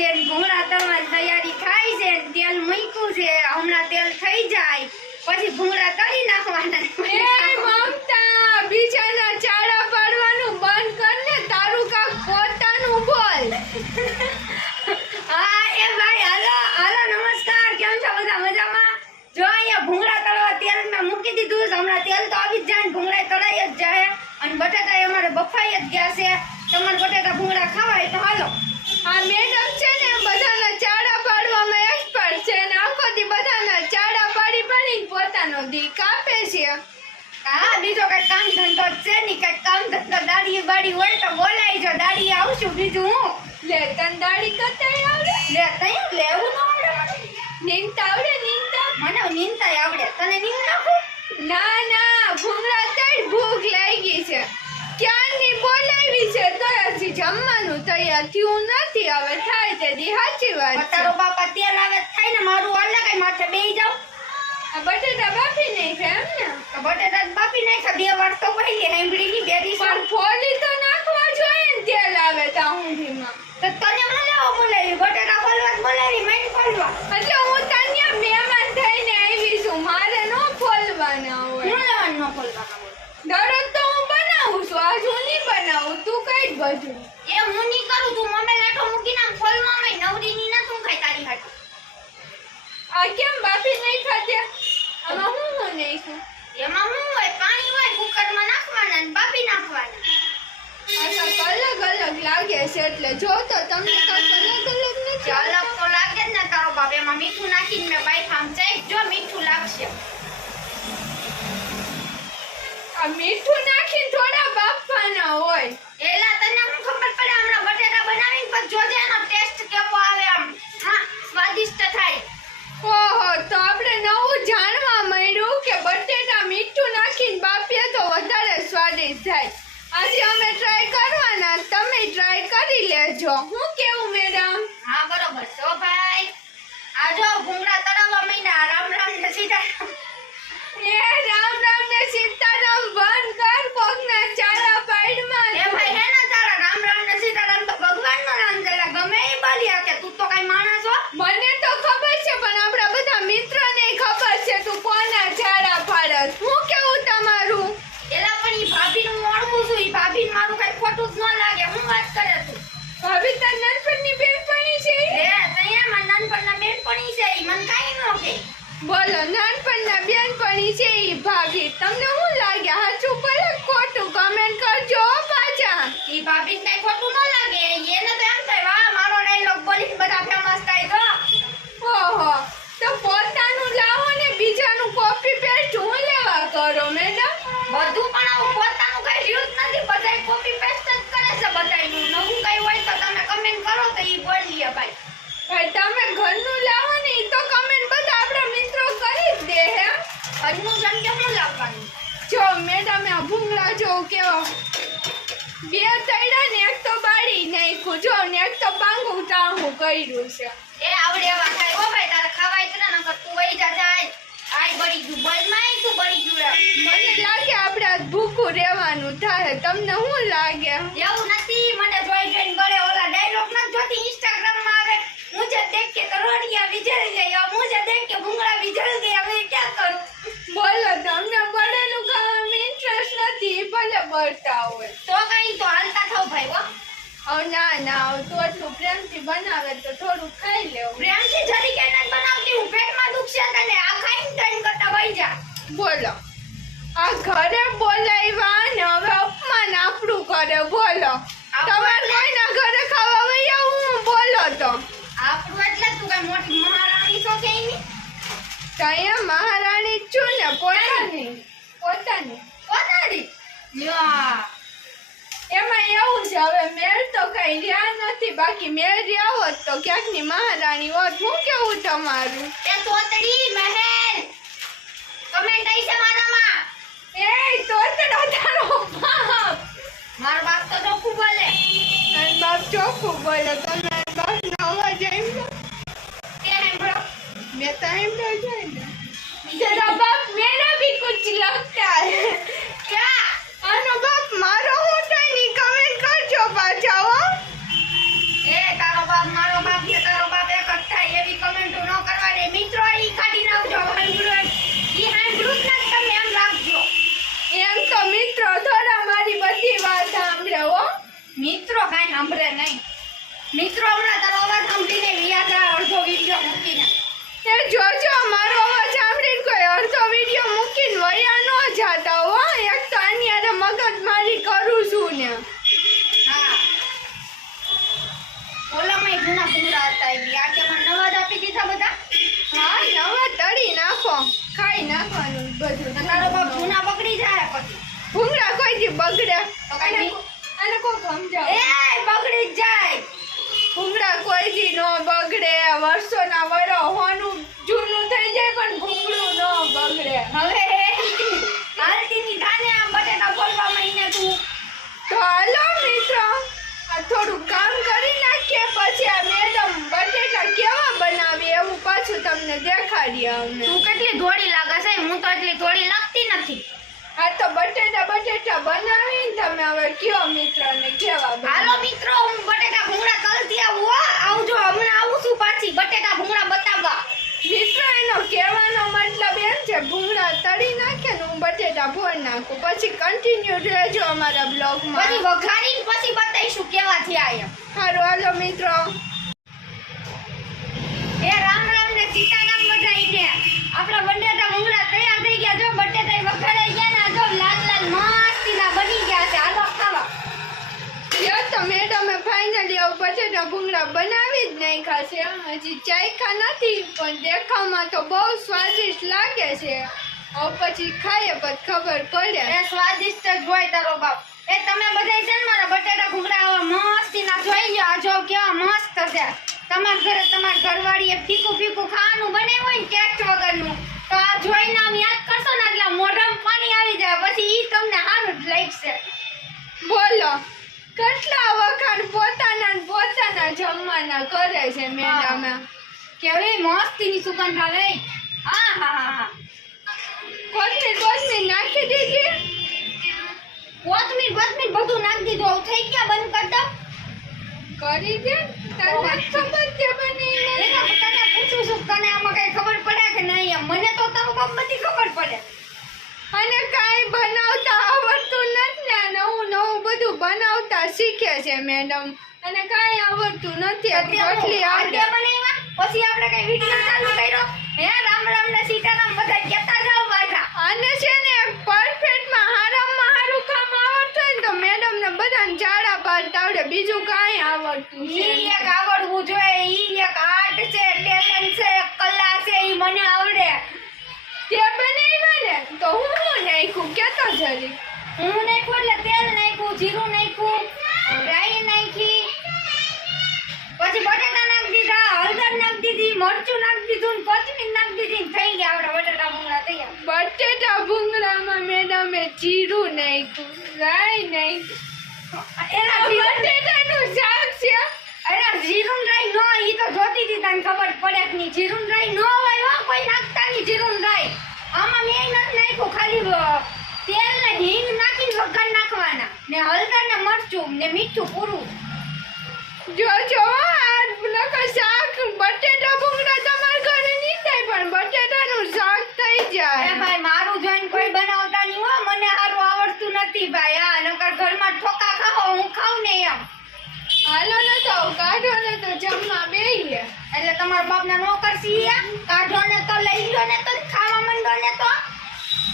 છે ભૂંગળા તળવાની તૈયારી થાય છે તેલ મૂક્યું છે હમણાં તેલ થઈ જાય પછી ભૂંગળા તળી નાખવાના એ મમતા બીજાના ચાડા પાડવાનું બંધ કર ને તારું કાક પોતાનું બોલ હા એ ભાઈ હાલો હાલો નમસ્કાર કેમ છો બધા મજામાં જો અહીંયા ભૂંગળા તળવા તેલ મેં મૂકી દીધું છે હમણાં તેલ તો આવી જ જાય ને ભૂંગળા તળાઈ જ જાય અને બટાટા અમારે બફાઈ જ ગયા છે તમારે બટાટા ભૂંગળા ખાવાય તો હાલો આ મેડમ છે ને બધાના ચાડા પાડવામાં એક્સપર્ટ છે ને આખો દી બધાના ચાડા પાડી પાડીને પોતાનો દી કાપે છે હા બીજો કઈ કામ ધંધો છે નહીં કઈ કામ ધંધો દાડી બાડી હોય તો બોલાઈ જો દાડી આવશું બીજું હું લે તન દાડી કરતા આવડે લે તઈ લેવું ન આવડે નીંદતા આવડે નીંદતા મને નીંદતા આવડે તને નીંદ નાખું ના ના ભૂંગળા તળ ભૂખ લાગી છે ક્યાંની બોલાવી છે તો હજી જમવાનું તૈયાર થયું નથી હવે થાય તે દી સાચી વાત છે તારો બાપા તેલ આવે થાય ને મારું અલગ કઈ માથે બેહી જાવ આ બટેટા બાફી નાખ્યા એમ ને તો બટેટા બાપી નાખ્યા બે વાર તો પહેલી સાંભળી ની બે દિવસ પણ ફોલી તો નાખવા જોઈએ ને તેલ આવે ત્યાં સુધીમાં તો તને મને લેવા બોલાવી બટેટા ફોલવા બોલાવી મેં ફોલવા એટલે હું તને મહેમાન થઈને આવી છું મારે નો ફોલવાના હોય હું લેવાનું ન ફોલવાના બોલ દરરોજ તો હું બનાવું છું આજ હું નહીં બનાવું તું કઈ જ બધું એ હું નહીં કરું તું મમ્મી લેટો મૂકીને આમ ફોલવા મે નવરી ની ના તું ખાઈ તારી હાટ આ કેમ બાફી નહીં ખાતે આમાં હું નાખું એમાં હું હોય પાણી હોય કુકરમાં નાખવાના ને બાફી નાખવાના આ કાંઈક અલગ અલગ લાગે છે એટલે જો તો તમને કાંઈક અલગ અલગ નથી અલગ તો લાગે જ ને તારો બાપ એમાં મીઠું નાખીને મેં બાઈક આમ ચેક જો મીઠું લાગશે આ મીઠું નાખીને થોડા બાફવાના હોય એલા તને હું ખબર પડે હમણાં બટેટા બનાવીને પછી જોજે એનો ટેસ્ટ કેવો આવે આમ હા સ્વાદિષ્ટ થાય ઓહો તો આપણે નવું જાણવા મળ્યું કે બટેટા મીઠું નાખીને બાફીએ તો વધારે સ્વાદિષ્ટ થાય આજે અમે ટ્રાય કરવાના તમે ટ્રાય કરી લેજો હું કેવું મેડમ હા બરોબર તો ભાઈ આ જો ભૂંગળા તળાવવા મહિના રામ રામ ને સીતારામ એ રામ રામ ને સીતારામ બંધ કર કોકના ચાલા પાડમાં એ ભાઈ હે ને તારા રામ રામ ને સીતારામ તો ભગવાનનો નામ દેલા ગમે એ બોલ્યા કે તું તો કઈ માણસ હો મને તો ખબર છે પણ આપણા બધા મિત્રને ખબર છે તું કોના ચાડા પાડસ હું કેવું તમારું એલા પણ ઈ ભાભીનું મોડું છું ઈ ભાભીને મારું કઈ ખોટું જ ન લાગે હું વાત કરે તું ભાભી તાર નાનપણની બેનપણી છે રે તૈયા માં નાનપણના બેનપણી છે ઈ મને કાઈ ન કહે બોલો નાનપણના બેનપણી છે ઈ ભાભી તમને શું લાગે સાચું ભલે ખોટું કમેન્ટ કરજો હો પાછા ઈ ભાભીને કઈ ખોટું ન લાગે એને તો એમ થાય વાહ મારો ડાયલોગ બોલીને બધા ફેમસ થાય તો ઓહો તો પોતાનું લાવો ને બીજાનું કોપી પેસ્ટ હું લેવા કરો મેડમ બધું પણ આવું પોતાનું કઈ રહ્યું જ નથી બધાય કોપી પેસ્ટ જ કરે છે બધાયનું નવું કઈ હોય તો તમે કમેન્ટ કરો તો ઈ બોલીએ ભાઈ ભાઈ તમે ઘરનું લાવો ને ઈ તો કમેન્ટ બધા આપણા મિત્રો કરી જ દે હે ઘરનું જેમ કે હું લાવવાનું જો મેડમ આ ભૂંગળા જો કેવો બે તૈડા ને એક તો બાળી નાખ્યું જો ને એક તો પાંગું ટાંગું કર્યું છે એ આવડે એવા થાય ઓ ભાઈ તારે ખવાય તો ના નકર તું વઈ જા જાય આય બળી ગયું બોલ માં તું બળી ગયું મને લાગે આપણે આજ ભૂખું રહેવાનું થાય તમને શું લાગે એવું નથી મને જોઈ જોઈને બળે ઓલા ડાયલોગ ન જોતી ઇન્સ્ટાગ્રામ માં આવે મુझे देख के करोड़िया बिजल गया मुझे देख के भूंगड़ा बिजल गया मैं क्या करूं બોલો તમને બળેલું ખાવામાં ઇન્ટરેસ્ટ નથી ભલે બળતા હોય તો કઈ તો હાલતા થાવ ભાઈ હો ના ના તું એટલું પ્રેમથી બનાવે તો થોડું ખાઈ લેવું પ્રેમથી જરી કે નથી બનાવતી હું પેટમાં દુખશે તને આ ખાઈને ટન કરતા વઈ જા બોલો આ ઘરે બોલાવ્યા ને હવે અપમાન આપણું કરે બોલો તમારે કોઈના ઘરે ખાવા વયા હું બોલો તો આપણું એટલે તું કઈ મોટી મહારાણી છો કે ની ત્યાં મહારાણી જ છું ને પોતાની પોતાની યા એમાં એવું છે હવે મેળ તો કઈ રહ્યા નથી બાકી મેળ રહ્યા હોત તો ક્યાંકની મહારાણી હોત હું કેવું તમારું એ તોતડી મહેલ કમેન્ટ આવી છે મારામાં એ તોતડો તારો બાપ મારો બાપ તો ચોખ્ખું બોલે તારો બાપ ચોખ્ખું બોલે તમારા બાપનો અવાજ આવ્યો કે સાંભળો मैं टाइम पे जाएंगे तेरा बाप मेरा भी कुछ लगता है क्या આનો બાપ મારો હું થાય ની કમેન્ટ કરજો પાછા હો એ તારો બાપ મારો બાપ કે મિત્રો કાંઈ સાંભળે નહીં. મિત્રો હમણાં તારો અવાજ સાંભળીને રહ્યા છે અડધો વિડીયો મૂકીને. એ જોજો મારો અવાજ સાંભળીને કોઈ અડધો વિડીયો મૂકીને વયા ન જાતા હો. એક તો આની હારે મગજમારી કરું છું ને. હા ઓલામાં જૂના ભૂંગળા હતા એ આ કે મને નવા જ આપી દીધા બધા. હા નવા તળી નાખો, ખાઈ નાખવાનું બધું. તો તારો બાપ જૂના બગડી જાય પછી. ભૂંગળા કોઈ દી બગડે તો કાંઈ અને કોઈ સમજાવ. એ બગડી જ જાય. ભૂંગળા કોઈ દી નો બગડે. વર્ષોના વરો હોનું જૂનું થઈ જાય પણ ભૂંગળું નો બગડે. હવે હાલતીની થાને આમ બટેટા બોલવા માંડીને તું. તો હાલો મિત્રો આ થોડું કામ કરી નાખીએ પછી આ મેડમ બટેટા કેવા બનાવીએ એવું પાછું તમને દેખાડીએ અમને. તું કેટલી ધોળી લાગે છે, હું તો એટલી ધોળી લાગતી નથી. આ તો બટેટા બનાવીને તમે હવે કયો મિત્રને કેવા હાલો મિત્રો હું બટેટા ભૂંગળા તલતી આવું હો. આવજો હમણાં આવું છું પાછી બટેટા ભૂંગળા બતાવવા. મિત્રો એનો કહેવાનો મતલબ એમ છે ભૂંગળા તળી નાખે ને હું બટેટા ભોર નાખું. પછી કન્ટિન્યુ રહેજો અમારા બ્લોગમાં. પછી વઘારીને પછી બતાવીશું કેવા થયા એમ. સારું હાલો મિત્રો. એ રામ રામ ને સીતારામ બધાઈને. આપણા બટેટા ભૂંગળા તૈયાર થઈ ગયા. જો બટેટા વઘારાઈ ગયા ને જો લાલ લાલ મસ્તીના બની ગયા છે. હાલો ખાવા. યો તો મેડમે ફાઇનલી બટેટા ભૂંગળા બનાવી જ નાખ્યા છે. હજી ચાખ્યા નથી પણ દેખાવમાં તો બહુ સ્વાદિષ્ટ લાગે છે. હવે પછી ખાઈએ પછી ખબર પડે. એ સ્વાદિષ્ટ જ હોય તારો બાપ. એ તમે બધાય છે ને મારા બટેટા ભૂંગળા આવા મસ્તીના જોઈ લો. આ જો કેવા મસ્ત છે. તમારા ઘરે તમારા ઘરવાળીએ ફીકું ફીકું ખાવાનું બનાવ્યું હોય ને ટેસ્ટ વગરનું તો આ જોઈને આમ યાદ કરશો ને એટલે મોઢામાં પાણી આવી જાય. પછી ઈ તમને સારું જ લાગશે. બોલો કેટલા વખાણ પોતાના જમવાના કરે છે મેડમે. કેવી મસ્તીની સુગંધ આવે. આ હા હા હા. કોથમીર નાખી દીધી. કોથમીર બધું નાખી દીધું. હવે થઈ ગયા બંધ કરી દો. કરી દે. તને ખબર છે બની એના તને પૂછું છું તને આમાં કઈ ખબર પડે કે નહીં એમ. મને તો તારું બાપ બધી ખબર પડે. અને કાંઈ બનાવતા આવડતું નથી ને નવું બધું બનાવતા શીખે છે મેડમ. અને કાંઈ આવડતું નથી. રોટલી આવડે. બનાવ્યા પછી આપણે કઈ વિડિયો ચાલુ કર્યો. હે રામ રામ ને સીતારામ બધા કહેતા જાવ પાછા. અને છે ને પરફેક્ટમાં હારામાં હારું કામ આવડતું હોય ને તો મેડમ ને બધાને જાડા પાડતા આવડે. બીજું કાંઈ આવડતું છે ઈ એક આવડવું જોઈએ. ઈ એક આર્ટ છે, ટેલેન્ટ છે, કલા છે. ઈ મને આવડે. તે બનાવ્યા ને તો હું નાખ્યું કેતો જરી. હું નાખ્યું એટલે તેલ નાખ્યું, જીરું નાખ્યું, રાઈ નાખી, પછી બટાટા નાખી દીધા, હળદર નાખી દીધી, મરચું નાખી દીધું, ને કોથમીર નાખી દીધી. થઈ ગયા આપણા બટાટા ભૂંગળા તૈયાર. બટેટા ભૂંગળામાં મેડમે જીરું નાખ્યું, રાઈ નાખ્યું. એના બટેટાનું શાક છે. અરે જીરું રાઈ નો ઈ તો જોતી હતી તને ખબર પડે કે નહીં. જીરું રાઈ નો હોય હો કોઈ નાખતા નહીં જીરું રાઈ. આમાં મેં નથી નાખ્યું. ખાલી તેલ ને હિંગ નાખીને વઘાર નાખવાના ને હળદર ને મરચું ને મીઠું પૂરું. જોજો આ નકર શાક બટેટા ભૂંગળા તમારા ઘરે નહીં થાય પણ બટેટાનું શાક થઈ એ જાય. ભાઈ મારું જોઈને કોઈ બનાવતા નહીં હો. મને સારું આવડતું નથી ભાઈ. આ નકર ઘરમાં ઠોકા ખાઓ હું ખાઉં ને એમ. હાલો ને તો કાઢો ને તો જમવા બેહીએ. એટલે તમારા બાપના નોકર છીએ. કાઢો ને તો લઈ લો ને તો ખાવા માંડો ને તો.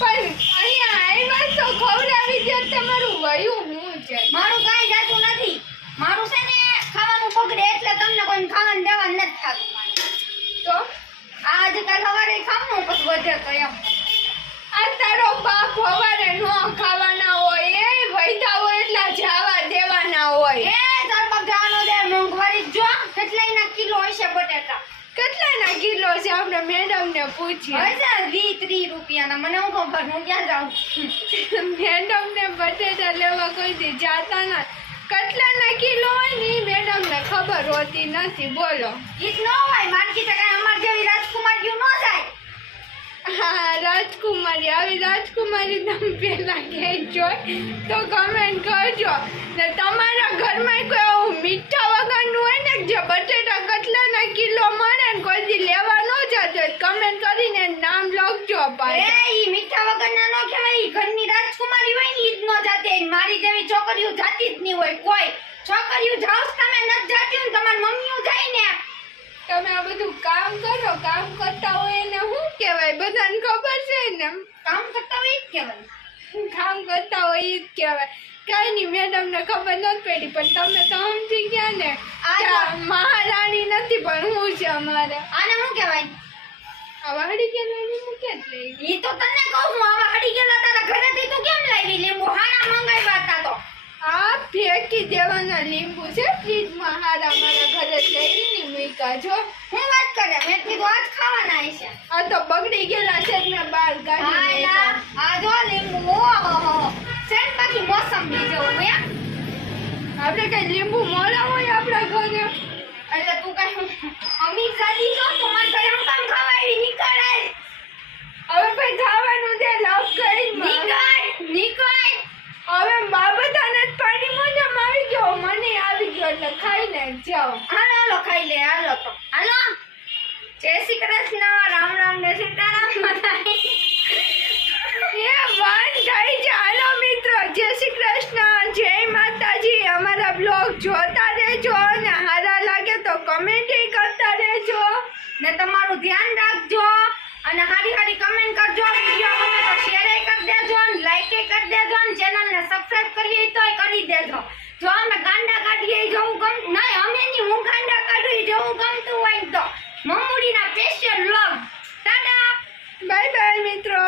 પણ અહીંયા આવ્યા તો ખવડાવી દે. તમારું વયું હું છે. મારું કાંઈ જાતું નથી. મારું છે ને ખાવાનું બગડે એટલે તમને કોઈ ખાવાનું દેવાનું નથી થતું. તો આજકાલ સવારે ખાવાનું પછી વધે તો એમ. આ તારો બાપ હવારે નો ખાવાના હોય એ વૈધા હોય એટલા જવા દેવાના હોય. એ તાર બાપ જવાનો દે. મોંઘવારી જો કેટલાયના કિલો હશે બટેટા. કેટલાના કિલો છે આપણે મેડમ ને પૂછીએ. હશે 20-30 રૂપિયાના. મને હું ખબર હું ક્યાં જાઉં. મેડમ ને બટેટા લેવા કોઈ દી જાતા ના. કેટલાના કિલો હોય ને મેડમ ને ખબર હોતી નથી. બોલો ઈ જ ન હોય. માર્કેટે કાંઈ અમાર જેવી રાજકુમારીઓ ન જાય. હા રાજકુમારી. આવી રાજકુમારી તમે પેલા કહેજો તો કમેન્ટ કરજો. ને તમારા ઘરમાં કોઈ આવું મીઠા વગરનું હોય ને જે બટેટા કેટલાના કિલો મળે ને કોઈ દી લેવા ન જતો કમેન્ટ કરીને નામ લખજો. પાછા. ઈ મીઠા વગરના નો કહેવાય. ઈ ઘરની રાજકુમારી હોય ને ઈ જ નો જાતે. મારી જેવી છોકરીઓ જાતી જ નહીં હોય કોઈ. છોકરીઓ જાવ તમે નથી જાતી ને તમારી મમ્મીઓ જાય ને. તમે આ બધું કામ કરો, કામ કરતા હોય એને શું કહેવાય? બધાને ખબર છે ને. કામ કરતા હોય ઈ જ કહેવાય. કામ કરતા હોય ઈ જ કહેવાય. કઈ નહીં, મેડમને ખબર નથી પડી, પણ તમે તો સમજી ગયા ને. આ આ મહારાણી નથી પણ હું છે અમારે. આને શું કહેવાય? આ વાડી કે નાની મૂકે જ લઈ. ઈ તો તને કહું છું. આવા હડી ગયેલા તારા ઘરેથી તું કેમ લાવી લીંબુ? હારા મંગાવ્યા હતા તો. આ ફેંકી દેવાના લીંબુ છે ફ્રીજમાં. હારા મારા ઘરે લઈને મૂક્યા છો. હું વાત કરે? મેં કીધું આજ ખાવાના હશે. આ તો બગડી ગયેલા છે જ મેં બહાર કાઢી હાલા, નાખ્યા. આ જો લીંબુ. ઓહો. સેન બાકી મોસંબી જેવું હે. આપણે કઈ લીંબુ મોડા હોય આપણા ઘરે? એટલે તું કઈ અમીર જાતી છો? તું મારા ઘરે હું કામ ખાવા આવી? નીકળ આય. હવે ભાઈ ખાવાનું દે, લવ કરી નીકળ. હવે બાબતાને જ પાણી મોઢામાં આવી ગયો, મને આવી ગયો એટલે ખાઈને જાઓ. હાલો ખાઈ લે. હાલો તો હાલો. જય શ્રી કૃષ્ણ. રામ રામ ને સીતારામ. એ વાન થઈ છે. હાલો મિત્રો, જય શ્રી કૃષ્ણ, જય માતાજી. અમારા બ્લોગ જોતા રહેજો અને સારા લાગે તો કમેન્ટ કરતા રહેજો. ને તમારું ધ્યાન રાખજો અને હારી કમેન્ટ કરજો. વિડિયો ગમે તો શેર કરી દેજો અને લાઈક કરી દેજો અને ચેનલને સબસ્ક્રાઇબ કરવી હોય તોય કરી દેજો. જો અમે ગાંડા કાઢીએ જવું ગમ નહીં, અમે નહીં, હું ગાંડા કાઢી જવું ગમતું હોય ને તો મમ્મુડીના special vlog. Tata. Bye bye મિત્રો.